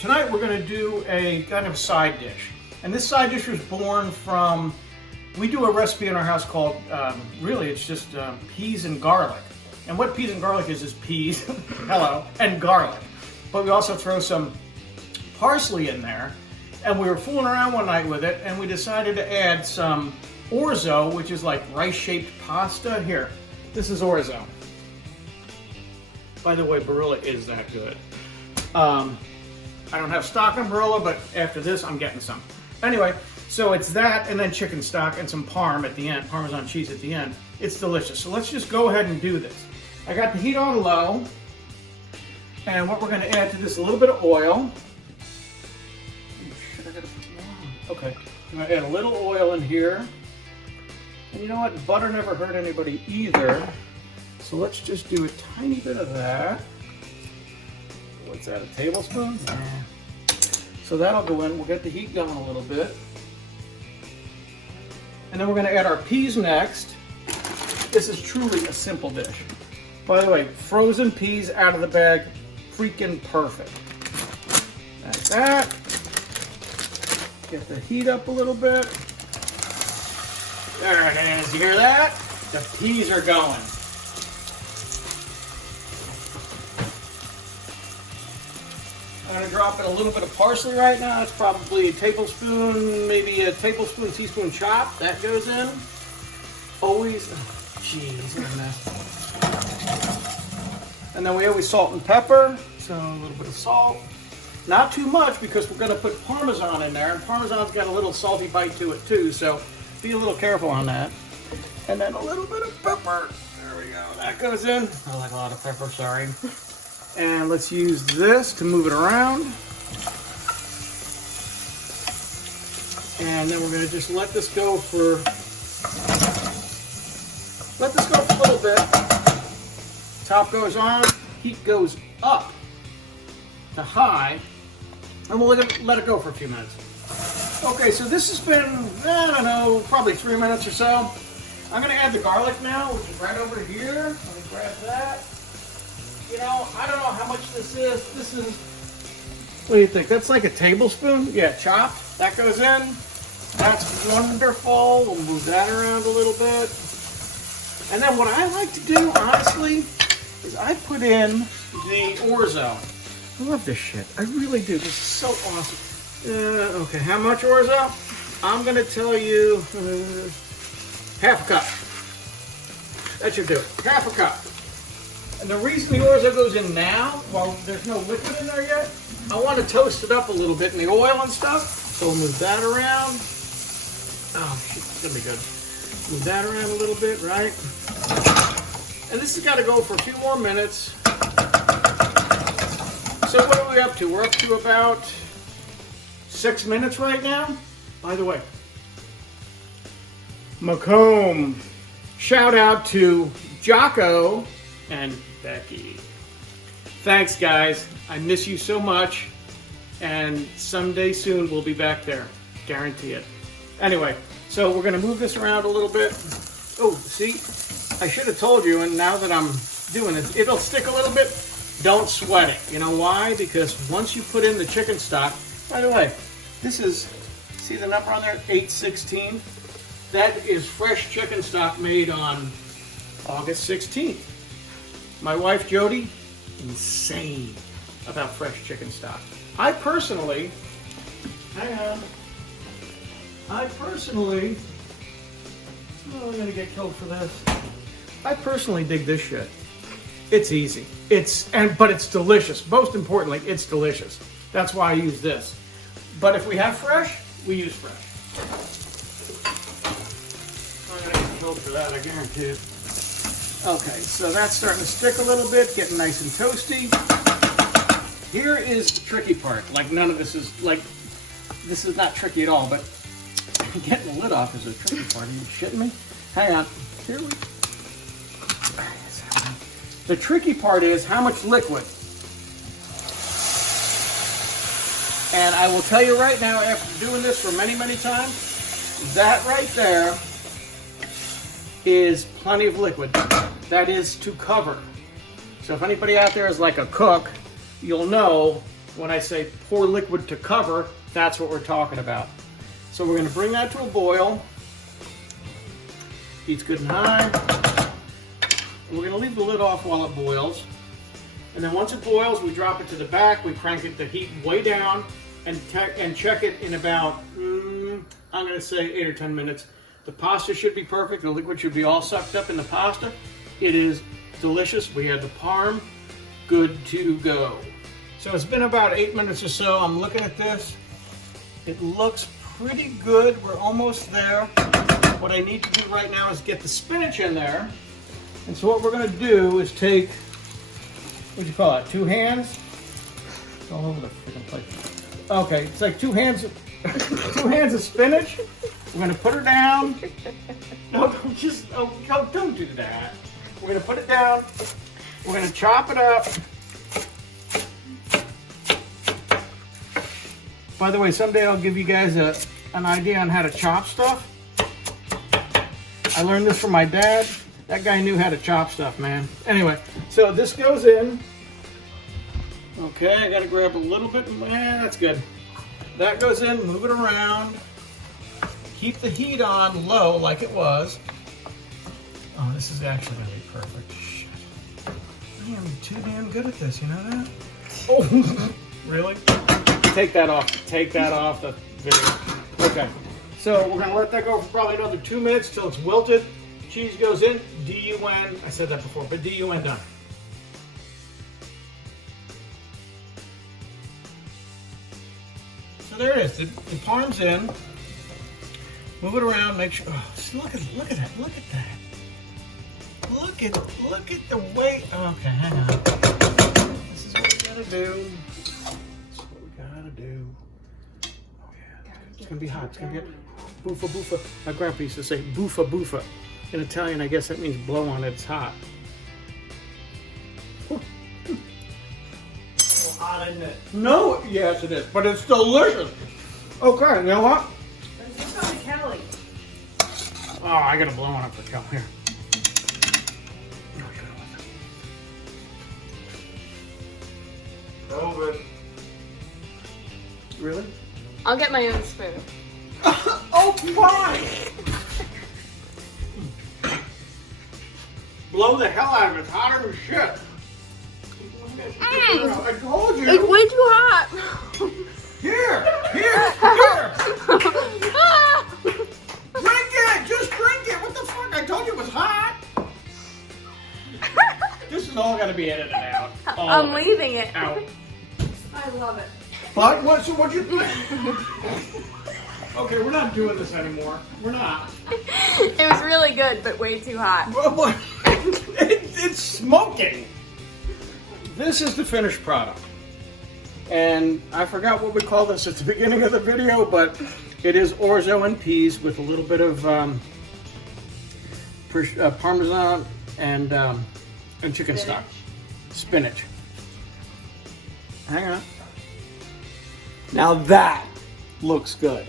tonight we're going to do a kind of side dish. And this side dish was born from, we do a recipe in our house called, really it's just peas and garlic. And what peas and garlic is peas, hello, and garlic. But we also throw some parsley in there. And we were fooling around one night with it, and we decided to add some Orzo, which is like rice-shaped pasta. Here, this is Orzo. By the way, Barilla is that good. I don't have stock on Barilla, but after this, I'm getting some. Anyway, so it's that, and then chicken stock and some parm at the end, Parmesan cheese at the end. It's delicious. So let's just go ahead and do this. I got the heat on low, and what we're going to add to this, a little bit of oil. Okay, I'm going to add a little oil in here. And you know what? Butter never hurt anybody either. So let's just do a tiny bit of that. What's that, a tablespoon? Yeah. So that'll go in. We'll get the heat going a little bit. And then we're going to add our peas next. This is truly a simple dish. By the way, frozen peas out of the bag, freaking perfect. Like that. Get the heat up a little bit. There it is. You hear that? The peas are going. I'm going to drop in a little bit of parsley right now. It's probably a tablespoon, maybe a tablespoon, teaspoon chopped. That goes in. Always, jeez, what a mess. And then we always salt and pepper. So a little bit of salt. Not too much because we're going to put Parmesan in there, and Parmesan's got a little salty bite to it too, so be a little careful on that. And then a little bit of pepper. There we go. That goes in. I like a lot of pepper, sorry. And let's use this to move it around. And then we're going to just let this go for a little bit. Top goes on, heat goes up to high, and we'll let it go for a few minutes. Okay, so this has been, I don't know, probably 3 minutes or so. I'm going to add the garlic now, which is right over here. Let me grab that. You know, I don't know how much this is. This is, what do you think? That's like a tablespoon? Yeah, chopped. That goes in. That's wonderful. We'll move that around a little bit. And then what I like to do, honestly, is I put in the Orzo. I love this shit. I really do. This is so awesome. Okay, how much Orzo? I'm going to tell you half a cup. That should do it. Half a cup. And the reason the Orzo goes in now, while there's no liquid in there yet, I want to toast it up a little bit in the oil and stuff. So we'll move that around. Oh, shit, it's going to be good. Move that around a little bit, right? And this has got to go for a few more minutes. So what are we up to? We're up to about 6 minutes right now. By the way, Macomb. Shout out to Jocko and Becky. Thanks, guys. I miss you so much. And someday soon we'll be back there. Guarantee it. Anyway, so we're going to move this around a little bit. Oh, see? I should have told you, and now that I'm doing it, it'll stick a little bit. Don't sweat it. You know why? Because once you put in the chicken stock, by the way, this is, see the number on there? 816. That is fresh chicken stock made on August 16th. My wife, Jody, insane about fresh chicken stock. I personally, oh, I'm going to get killed for this. I personally dig this shit. It's easy. But it's delicious. Most importantly, it's delicious. That's why I use this. But if we have fresh, we use fresh. I'm going to get killed for that, I guarantee it. Okay, so that's starting to stick a little bit, getting nice and toasty. Here is the tricky part. Like none of this is, this is not tricky at all, but getting the lid off is a tricky part. Are you shitting me? Hang on. Here we go. The tricky part is how much liquid. And I will tell you right now, after doing this for many, many times, that right there is plenty of liquid. That is to cover. So if anybody out there is like a cook, you'll know When I say pour liquid to cover, that's what we're talking about. So we're going to bring that to a boil. Heat's good and high. And we're going to leave the lid off while it boils. And then once it boils, we drop it to the back. We crank the heat way down and check it in about, I'm going to say 8 or 10 minutes. The pasta should be perfect. The liquid should be all sucked up in the pasta. It is delicious. We have the parm good to go. So it's been about 8 minutes or so. I'm looking at this. It looks pretty good. We're almost there. What I need to do right now is get the spinach in there. And so what we're going to do is take, what do you call it, 2 hands? It's all over the freaking plate. Okay, it's like 2 hands, 2 hands of spinach. We're going to put her down. No, don't do that. We're going to put it down. We're going to chop it up. By the way, someday I'll give you guys an idea on how to chop stuff. I learned this from my dad. That guy knew how to chop stuff, man. Anyway, so this goes in. Okay, I gotta grab a little bit. That's good. That goes in, move it around. Keep the heat on low like it was. Oh, this is actually gonna be perfect. Shit. I am too damn good at this, you know that? Oh, really? Take that off the video. Okay, so we're gonna let that go for probably another 2 minutes till it's wilted. Cheese goes in, D-U-N, I said that before, but D-U-N done. So there it is, the parm's in. Move it around, make sure, oh, see, look at that. Look at the way, okay, hang on. This is what we gotta do. Oh yeah, it's gonna be hot. It's gonna get boofa boofa. My grandpa used to say boofa boofa. In Italian, I guess that means blow on it. It's hot. So hot, isn't it? No, yes it is, but it's delicious. Okay, you know what? Let's go to Kelly. Oh, I gotta blow on it for Kelly. Here. Over. Really? I'll get my own spoon. Oh, fine! Blow the hell out of it. It's hotter than shit. I told you. It's way too hot. Here. Drink it. Just drink it. What the fuck? I told you it was hot. This is all got to be edited out. I'm leaving it. Out. I love it. What? So what'd you think? Okay, we're not doing this anymore. We're not. It was really good, but way too hot. What? It's smoking. This is the finished product. And I forgot what we call this at the beginning of the video, but it is orzo and peas with a little bit of Parmesan and chicken stock. Spinach. Hang on. Now that looks good.